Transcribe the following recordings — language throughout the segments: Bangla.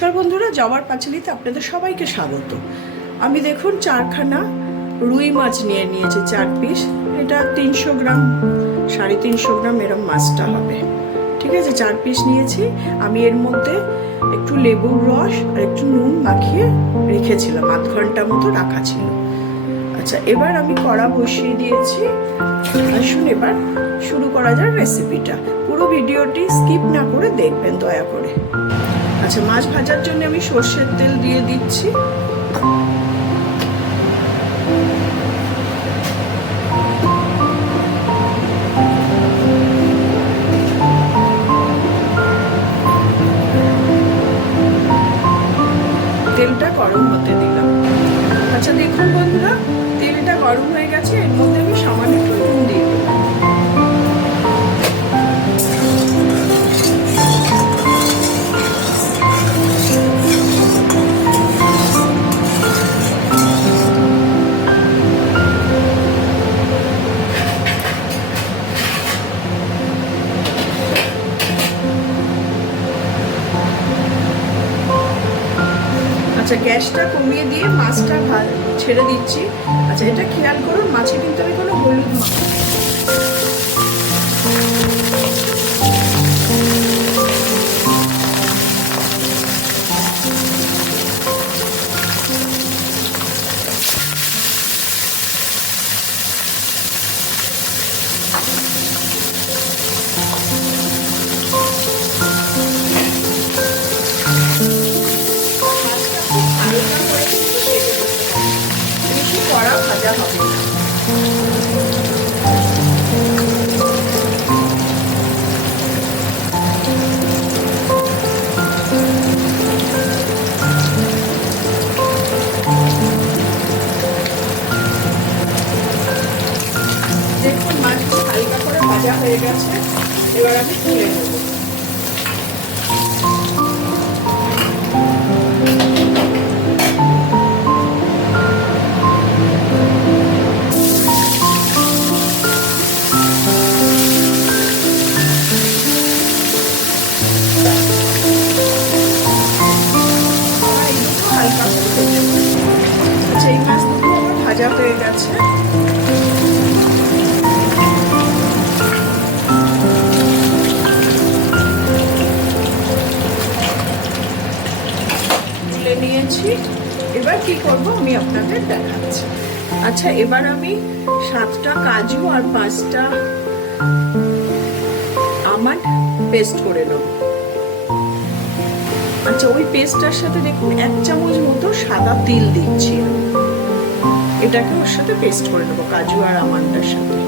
নমস্কার বন্ধুরা, জবার পাঁচালিতে আপনাদের সবাইকে স্বাগত। আমি দেখুন চারখানা রুই মাছ নিয়ে নিয়েছি, 4 পিস। এটা 300 গ্রাম, 350 গ্রাম এরম মাছটা হবে। ঠিক আছে, 4 পিস নিয়েছি। আমি এর মধ্যে একটু লেবুর রস আর একটু নুন মাখিয়ে রেখেছিলাম, 8 ঘন্টা মতো রাখা ছিল। আচ্ছা, এবার আমি কড়া বসিয়ে দিয়েছি। আসুন এবার শুরু করা যাক রেসিপিটা। পুরো ভিডিওটি স্কিপ না করে দেখবেন দয়া করে। আচ্ছা, মাছ ভাজার জন্য আমি সর্ষের তেল দিয়ে দিচ্ছি। তেলটা গরম হতে দিলাম। আচ্ছা দেখুন বন্ধুরা, তেলটা গরম হয়ে গেছে। এর মধ্যে আমি সামান্য একটু নুন দিয়ে দিলাম। আচ্ছা, গ্যাসটা কমিয়ে দিয়ে মাছটা ছেড়ে দিচ্ছি। আচ্ছা, এটা খেয়াল করুন, মাছে কিন্তু আমি কোনো হলুদ কড়া ভাজা হবে না। দেখুন মাছ হালকা করে ভাজা হয়ে গেছে। এবার আমি তুলে নেব। আচ্ছা, এই মাছ দুটো আমার ভাজা হয়ে গেছে। তুলে নিয়েছি। এবার কি করব আমি আপনাদের দেখাচ্ছি। আচ্ছা, এবার আমি 7টা কাজু আর 5টা আমন্ড পেস্ট করে নেব। আচ্ছা, ওই পেস্টটার সাথে দেখুন 1 চামচ মতো সাদা তিল দিচ্ছি। এটাকে ওর সাথে পেস্ট করে নেবো, কাজু আর আমন্ডের সাথে।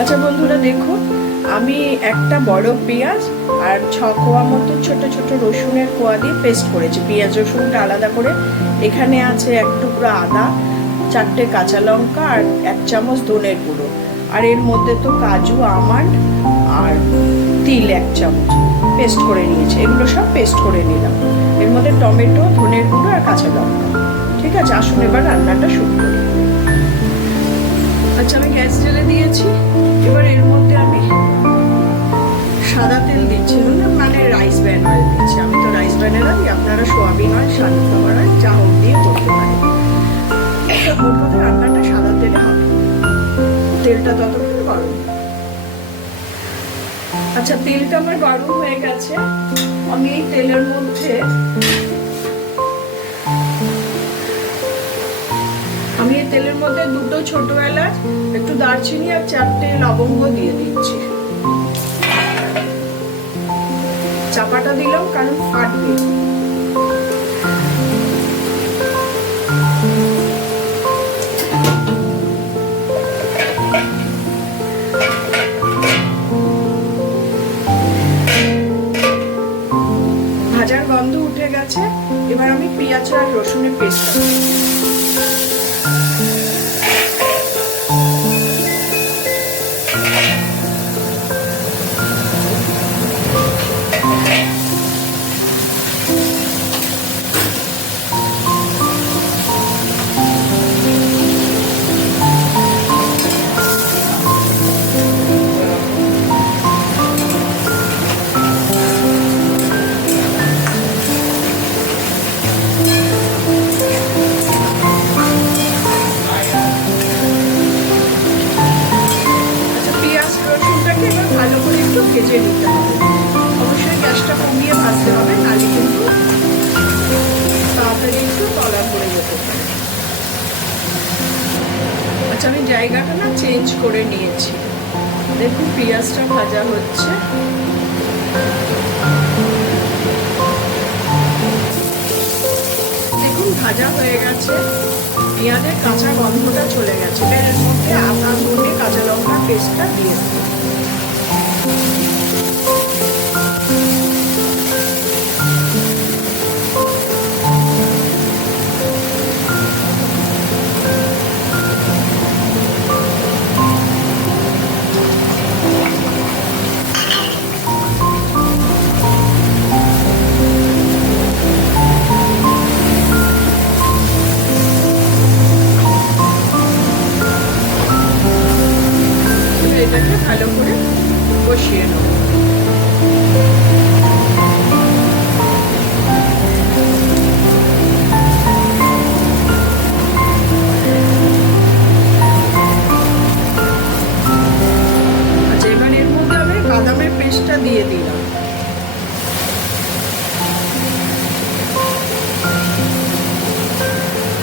আচ্ছা বন্ধুরা দেখুন, আমি একটা বড় পেঁয়াজ আর 6 কোয়া মতো ছোট ছোট রসুনের কোয়া দিয়ে পেস্ট করেছি। পেঁয়াজ রসুনটা আলাদা করে। এখানে আছে 1 টুকরো আদা, 4টে কাঁচা লঙ্কা আর 1 চামচ ধনের গুঁড়ো। আর এর মধ্যে তো কাজু, আমন্ড আর তিল 1 চামচ পেস্ট করে নিয়েছি। এগুলো সব পেস্ট করে নিলাম। এর মধ্যে টমেটো, ধনের গুঁড়ো আর কাঁচা লঙ্কা। ঠিক আছে, আসুন এবার রান্নাটা শুরু করি। আচ্ছা, আমি গ্যাস জ্বেলে দিয়েছি। এবার এর মধ্যে আমি সাদা তেল দিচ্ছি, মানে রাইস ব্র্যান অয়েল দিচ্ছি। আমি তো রাইস ব্র্যানের দিই, আপনারা সোয়াবিন অয়েল, সানফ্লাওয়ার অয়েল যা হোক দিয়ে করতে পারেন। মোট কথা রান্নাটা সাদা তেলে হবে। তেলটা ততক্ষণ গরম। আচ্ছা, তেলটা আমার গরম হয়ে গেছে। আমি এই তেলের মধ্যে দুটো ছোট এলাচ, একটু দারচিনি আর 4টে লবঙ্গ দিয়ে দিচ্ছি। চাপাটা দিলাম কারণ ফাটবে। ভাজার গন্ধ উঠে গেছে। এবার আমি পেঁয়াজ আর রসুনের পেস্ট ভেজে নিতে হবে। অবশ্যই গ্যাসটা কমিয়ে ভাজতে হবে, নাহলে কিন্তু তাড়াতাড়ি একটু তলা পড়ে যেতে পারে। আচ্ছা, আমি জায়গাটা না চেঞ্জ করে নিয়েছি। দেখুন পেঁয়াজটা ভাজা হচ্ছে। দেখুন ভাজা হয়ে গেছে, পেঁয়াজের কাঁচা গন্ধটা চলে গেছে। এর মধ্যে আদা, ধনে, কাঁচা লঙ্কার পেস্টটা দিয়ে দেবো। এটাকে ভালো করে কষিয়ে নেব। আচ্ছা, এবার এর মধ্যে আমি বাদামের পেস্টটা দিয়ে দিলাম।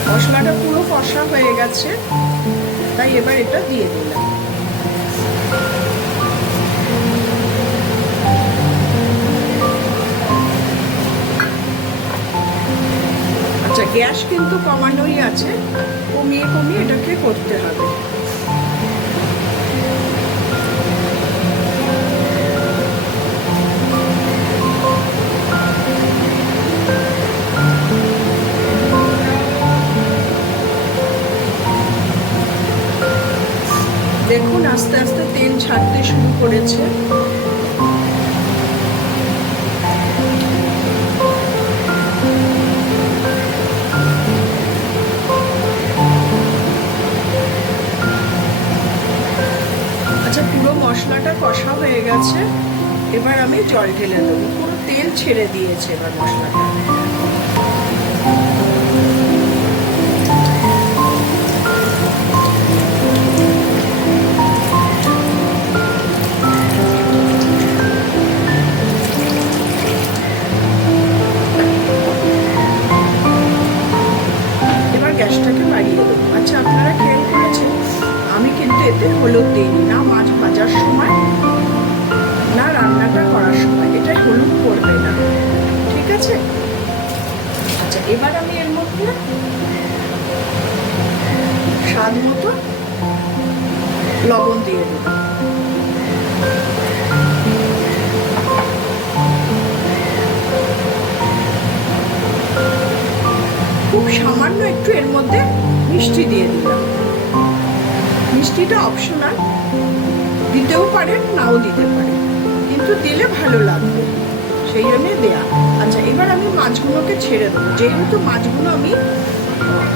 মশলাটা পুরো কষা হয়ে গেছে, তাই এবার এটা দিয়ে দিলাম। আচ্ছা, গ্যাস কিন্তু কমানোই আছে, কমিয়ে কমিয়ে এটাকে করতে হবে। দেখুন আস্তে আস্তে তেল ছাড়তে শুরু করেছে। আচ্ছা, পুরো মশলাটা কষা হয়ে গেছে, এবার আমি জল ঢেলে দেবো। পুরো তেল ছেড়ে দিয়েছে এবার মশলাটা। গ্যাসটাকে বাড়িয়ে দেবো। আচ্ছা, আপনারা খেয়াল করেছেন আমি কিন্তু এতে হলুদ দিইনি, না মাছ ভাজার সময় না রান্নাটা করার সময়, এটা হলুদ পড়বে না, ঠিক আছে? আচ্ছা, এবার আমি এর মধ্যে স্বাদ মতো লবণ দিয়ে দেবো। খুব সামান্য একটু এর মধ্যে মিষ্টি দিয়ে দিলাম। মিষ্টিটা অপশনাল, দিতেও পারেন নাও দিতে পারেন, কিন্তু দিলে ভালো লাগবে, সেই জন্য দেয়া। আচ্ছা, এবার আমি মাছগুলোকে ছেড়ে দেবো। যেহেতু মাছগুলো আমি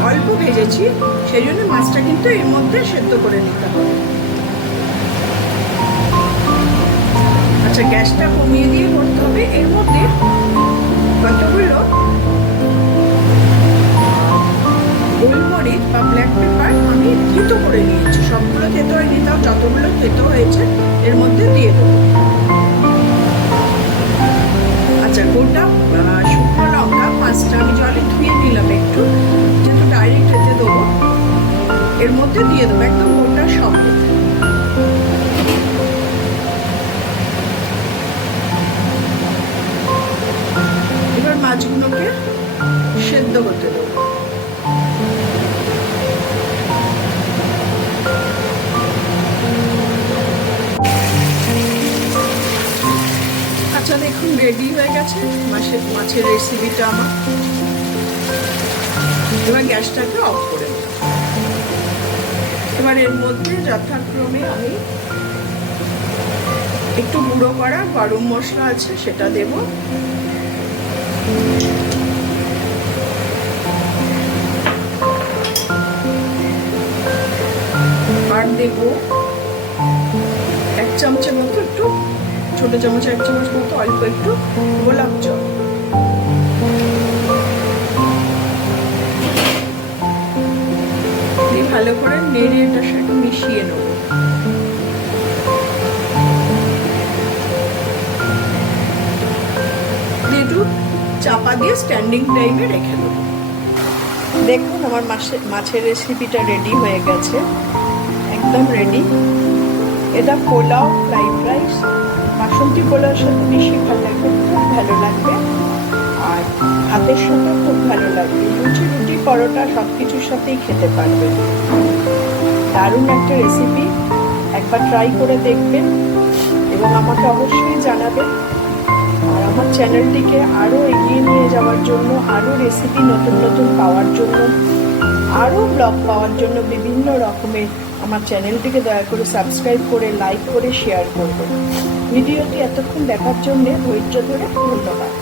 অল্প ভেজেছি, সেই জন্য মাছটা কিন্তু এর মধ্যে সেদ্ধ করে নিতে হবে। আচ্ছা, গ্যাসটা কমিয়ে দিয়ে করতে হবে। এর মধ্যে কতগুলো গোলমরিচ বা ব্ল্যাক পেপার আমি থেতো করে নিয়েছি। সবগুলো থেতো হয়নি, তাও যতগুলো থেতো হয়েছে এর মধ্যে দিয়ে দেবো। আচ্ছা, গোটা শুকনো লঙ্কা 5টা আমি জলে ধুয়ে নিলাম একটু, যেহেতু ডাইরেক্ট এতে দেবো, এর মধ্যে দিয়ে দেবো একদম গোটা সমেত। এবার মাছগুলোকে সেদ্ধ হতে দেবো। আচ্ছা, দেখুন রেডি হয়ে গেছে মাছের রেসিপিটা আমার। এবার গ্যাসটাকে অফ করে দেব। এবার এর মধ্যে যথাক্রমে আমি একটু গুঁড়ো করা গরম মশলা আছে সেটা দেব, আর দেব 1 চামচের মতো, একটু ছোট চামচে 1 চামচ মতো অল্প একটু গোলাপ জল। ভালো করে নেড়ে এটার সাথে মিশিয়ে নেব। চাপা দিয়ে স্ট্যান্ডিং টাইমে রেখে দেবো। দেখুন আমার মাছের রেসিপিটা রেডি হয়ে গেছে, একদম রেডি। এটা পোলাও, ফ্রাইড রাইস, বাসন্তী পোলাওর সাথে বেশি ভালো লাগবে, খুব ভালো লাগবে। আর ভাতের সাথে খুব ভালো লাগবে, লুচি, রুটি, পরোটা সব কিছুর সাথেই খেতে পারবেন। দারুণ একটা রেসিপি, একবার ট্রাই করে দেখবেন এবং আমাকে অবশ্যই জানাবেন। আর আমার চ্যানেলটিকে আরও এগিয়ে নিয়ে যাওয়ার জন্য, আরও রেসিপি নতুন নতুন পাওয়ার জন্য, আরও ব্লগ পাওয়ার জন্য বিভিন্ন রকমের আমার চ্যানেলটিকে দয়া করে সাবস্ক্রাইব করে, লাইক করে, শেয়ার করবেন। ভিডিওটি এতক্ষণ দেখার জন্য ধৈর্য ধরে ধন্যবাদ।